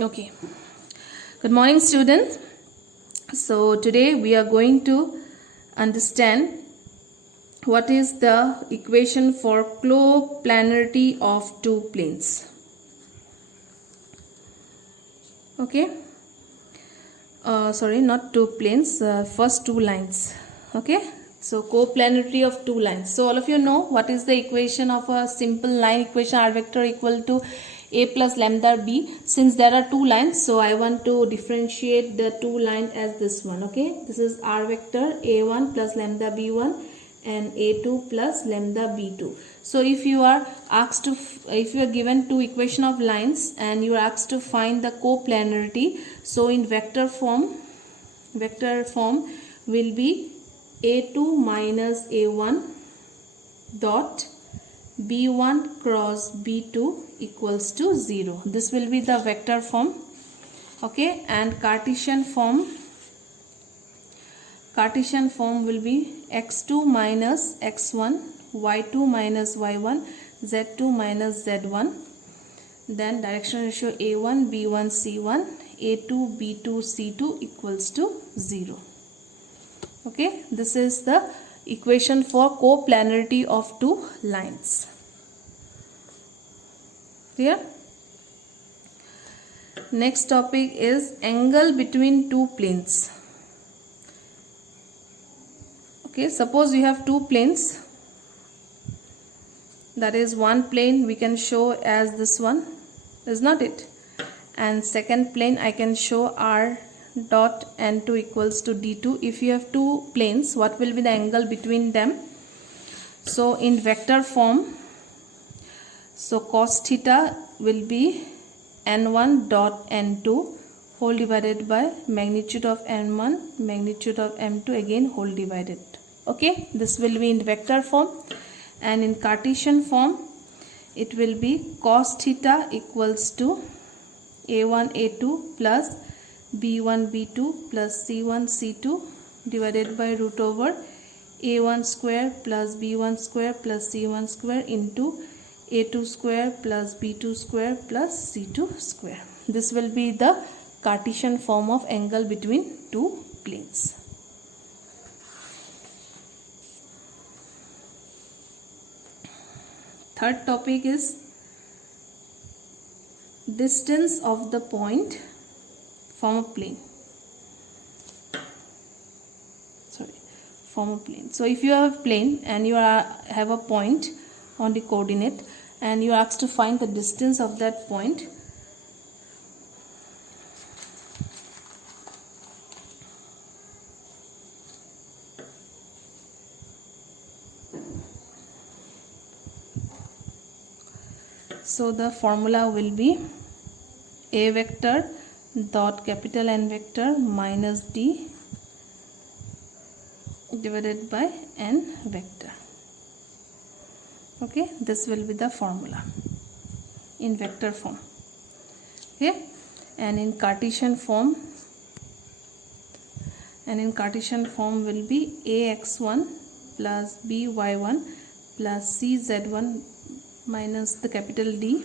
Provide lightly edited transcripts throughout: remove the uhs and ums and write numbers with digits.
Okay. Good morning, students. So today we are going to understand what is the equation for coplanarity of two planes. Okay. Sorry, not two planes. First two lines. Okay. So coplanarity of two lines. So all of you know what is the equation of a simple line equation. R vector equal to a plus lambda b. Since there are two lines, so I want to differentiate the two lines as this one. Okay, this is r vector a1 plus lambda b1 and a2 plus lambda b2. So if you are asked to, if you are given two equation of lines and you are asked to find the coplanarity, so in vector form will be a2 minus a1 dot b1 cross b2 equals to 0. This will be the vector form. Okay, and Cartesian form will be x2 minus x1, y2 minus y1, z2 minus z1. Then direction ratio a1 b1 c1, a2 b2 c2 equals to 0. Okay, this is the equation for coplanarity of two lines. Clear? Next topic is angle between two planes. Okay, suppose you have two planes. That is, one plane we can show as this one, is not it? And second plane I can show r dot n2 equals to d2. If you have two planes, what will be the angle between them? So in vector form, so cos theta will be n1 dot n2 whole divided by magnitude of n1 magnitude of m2 again whole divided. Okay, this will be in vector form. And in Cartesian form it will be cos theta equals to a1 a2 plus b1 b2 plus c1 c2 divided by root over a1 square plus b1 square plus c1 square into a2 square plus b2 square plus c2 square. This will be the Cartesian form of angle between two planes. Third topic is distance of the point from a plane. So if you have a plane and you have a point on the coordinate and you are asked to find the distance of that point, so the formula will be a vector dot capital N vector minus d divided by n vector. Okay, this will be the formula in vector form. Okay, and in Cartesian form will be ax1 plus by1 plus cz1 minus the capital D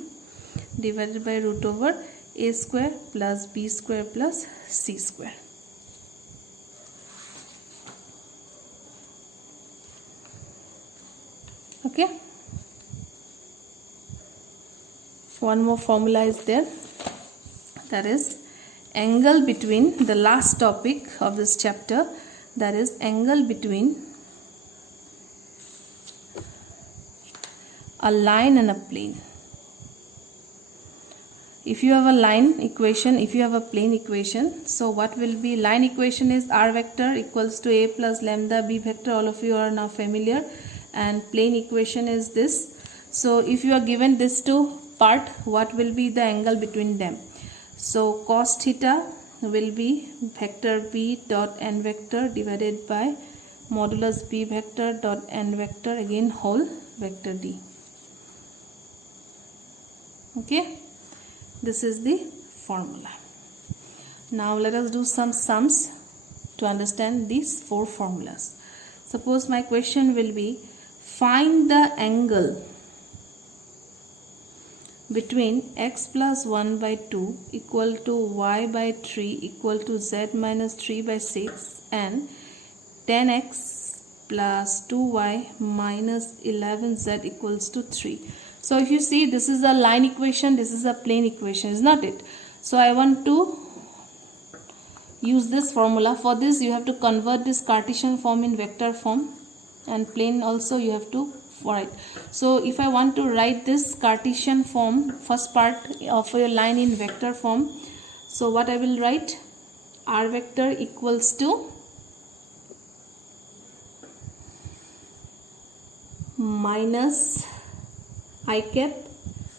divided by root over a square plus b square plus c square. Okay, one more formula is there, that is angle between the last topic of this chapter, that is angle between a line and a plane. If you have a line equation, if you have a plane equation, so what will be line equation is r vector equals to a plus lambda b vector. All of you are now familiar. And plane equation is this. So if you are given this two part, what will be the angle between them? So cos theta will be vector b dot n vector divided by modulus b vector dot n vector again whole vector d. Okay, this is the formula. Now let us do some sums to understand these four formulas. Suppose my question will be find the angle between x plus 1 by 2 equal to y by 3 equal to z minus 3 by 6 and 10x plus 2y minus 11z equals to 3. So if you see, this is a line equation, this is a plane equation, is not it? So I want to use this formula. For this you have to convert this Cartesian form in vector form, and plane also you have to write. So if I want to write this Cartesian form, first part of your line in vector form, so what I will write, r vector equals to minus I cap,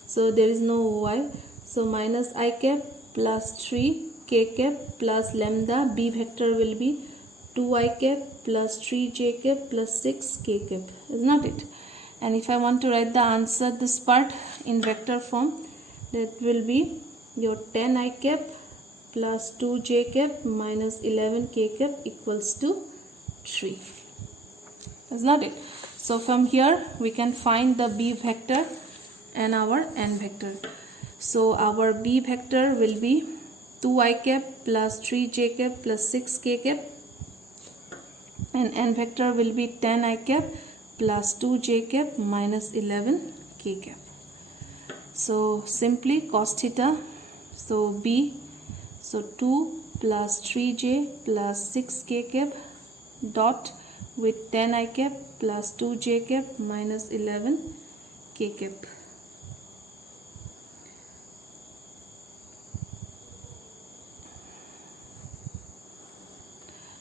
so there is no y, so minus I cap plus 3 k cap plus lambda, b vector will be 2I cap plus 3j cap plus 6k cap, is not it? And if I want to write the answer, this part in vector form, that will be your 10I cap plus 2j cap minus 11k cap equals to 3, is not it? So from here we can find the b vector and our n vector. So our b vector will be 2I cap plus 3j cap plus 6k cap, and n vector will be 10I cap plus 2j cap minus 11k cap. So simply cos theta, so b, so 2 plus 3j plus 6k cap dot with 10I cap plus 2j cap minus 11k cap.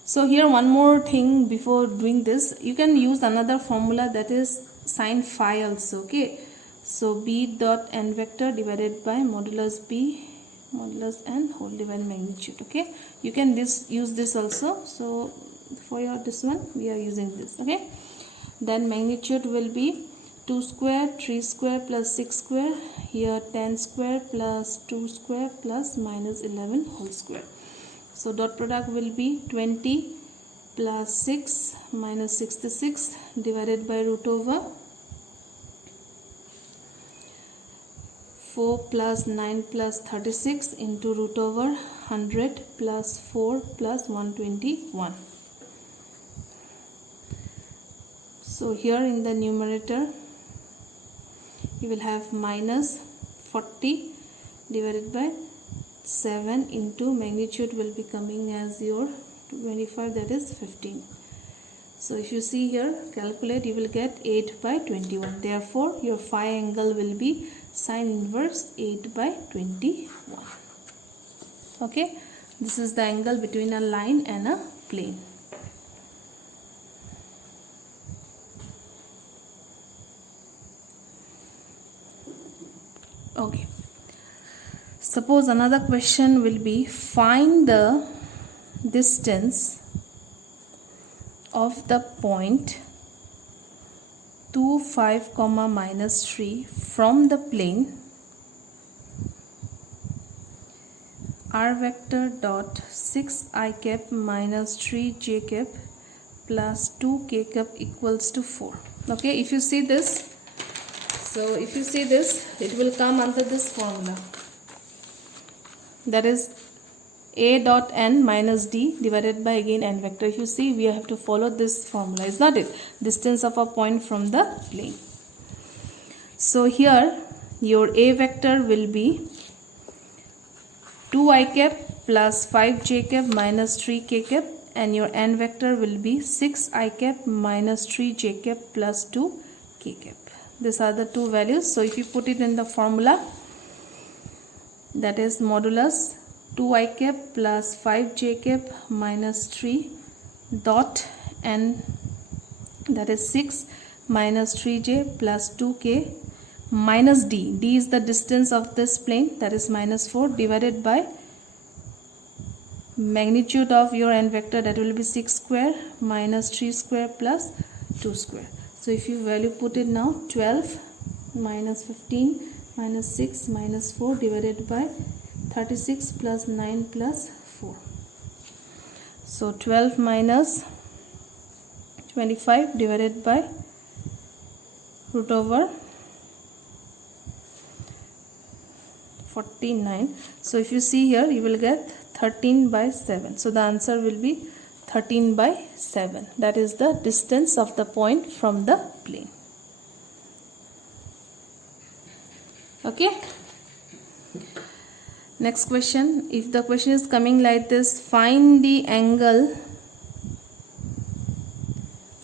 So here one more thing before doing this, you can use another formula, that is sin phi also, okay? So b dot n vector divided by modulus b modulus n whole divided magnitude, okay? You can use this also. So for your this one we are using this, okay? Then magnitude will be 2 square 3 square plus 6 square, here 10 square plus 2 square plus minus 11 whole square. So dot product will be 20 plus 6 minus 66 divided by root over 4 plus 9 plus 36 into root over 100 plus 4 plus 121. So here in the numerator you will have minus 40 divided by 7 into magnitude will be coming as your 25, that is 15. So if you see here, calculate, you will get 8 by 21. Therefore your phi angle will be sin inverse 8 by 21. Okay, this is the angle between a line and a plane. Okay, suppose another question will be, find the distance of the point 2 5 comma minus 3 from the plane r vector dot 6 I cap minus 3 j cap plus 2 k cap equals to 4. Okay, if you see this, so if you see this, it will come under this formula, that is a dot n minus d divided by again n vector. If you see, we have to follow this formula, is not it? Distance of a point from the plane. So here your a vector will be 2I cap plus 5j cap minus 3k cap, and your n vector will be 6I cap minus 3j cap plus 2k cap. These are the two values. So if you put it in the formula, that is modulus 2I cap plus 5j cap minus 3 dot n, that is 6 minus 3j plus 2k minus d. D is the distance of this plane, that is minus 4, divided by magnitude of your n vector, that will be 6 square minus 3 square plus 2 square. So if you value put it now, 12 minus 15 minus 6 minus 4 divided by 36 plus 9 plus 4. So 12 minus 25 divided by root over 49. So if you see here, you will get 13 by 7. So the answer will be 13 by 7. That is the distance of the point from the plane. Okay. Next question. If the question is coming like this, find the angle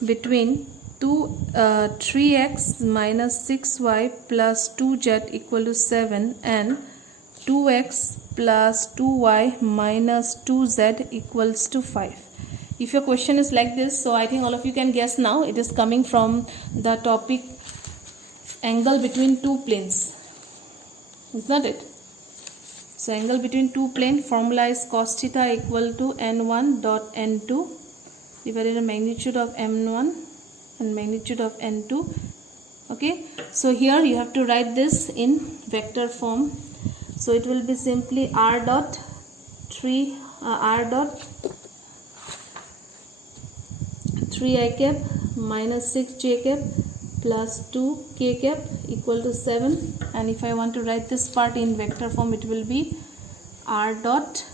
between 3x minus 6y plus 2z equal to 7 and 2x plus 2y minus 2z equals to 5. If your question is like this, so I think all of you can guess now. It is coming from the topic angle between two planes. Is not it? So angle between two planes, formula is cos theta equal to n1 dot n2 divided by magnitude of m1 and magnitude of n2. Okay, so here you have to write this in vector form. So it will be simply r dot 3 I cap minus 6 j cap plus 2 k cap equal to 7. And if I want to write this part in vector form, it will be r dot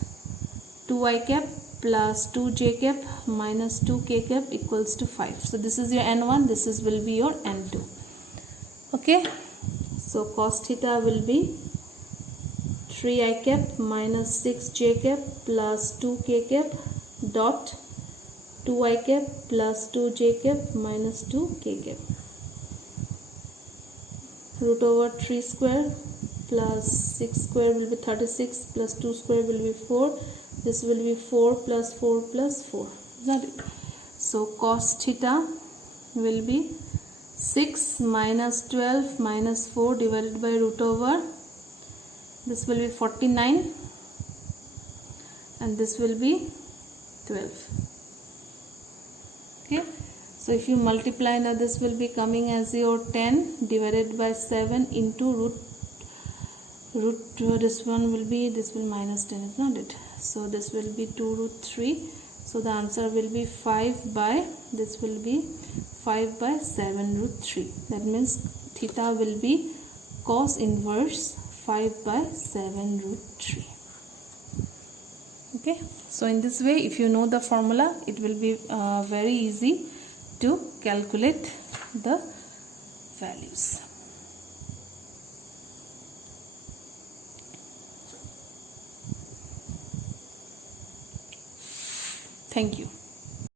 2 I cap plus 2 j cap minus 2 k cap equals to 5. So this is your n1, this will be your n2. Okay, so cos theta will be 3 I cap minus 6 j cap plus 2 k cap dot 2 I cap plus 2 j cap minus 2 k cap, root over 3 square plus 6 square will be 36 plus 2 square will be 4. This will be 4 plus 4 plus 4. Got it? So cos theta will be 6 minus 12 minus 4 divided by root over, this will be 49 and this will be 12. Okay, so if you multiply now, this will be coming as your 10 divided by 7 into root this one will be, this will minus 10, is not it? So this will be 2 root 3. So the answer will be 5 by, this will be 5 by 7 root 3. That means theta will be cos inverse 5 by 7 root 3. Okay, so in this way, if you know the formula, it will be very easy to calculate the values. Thank you.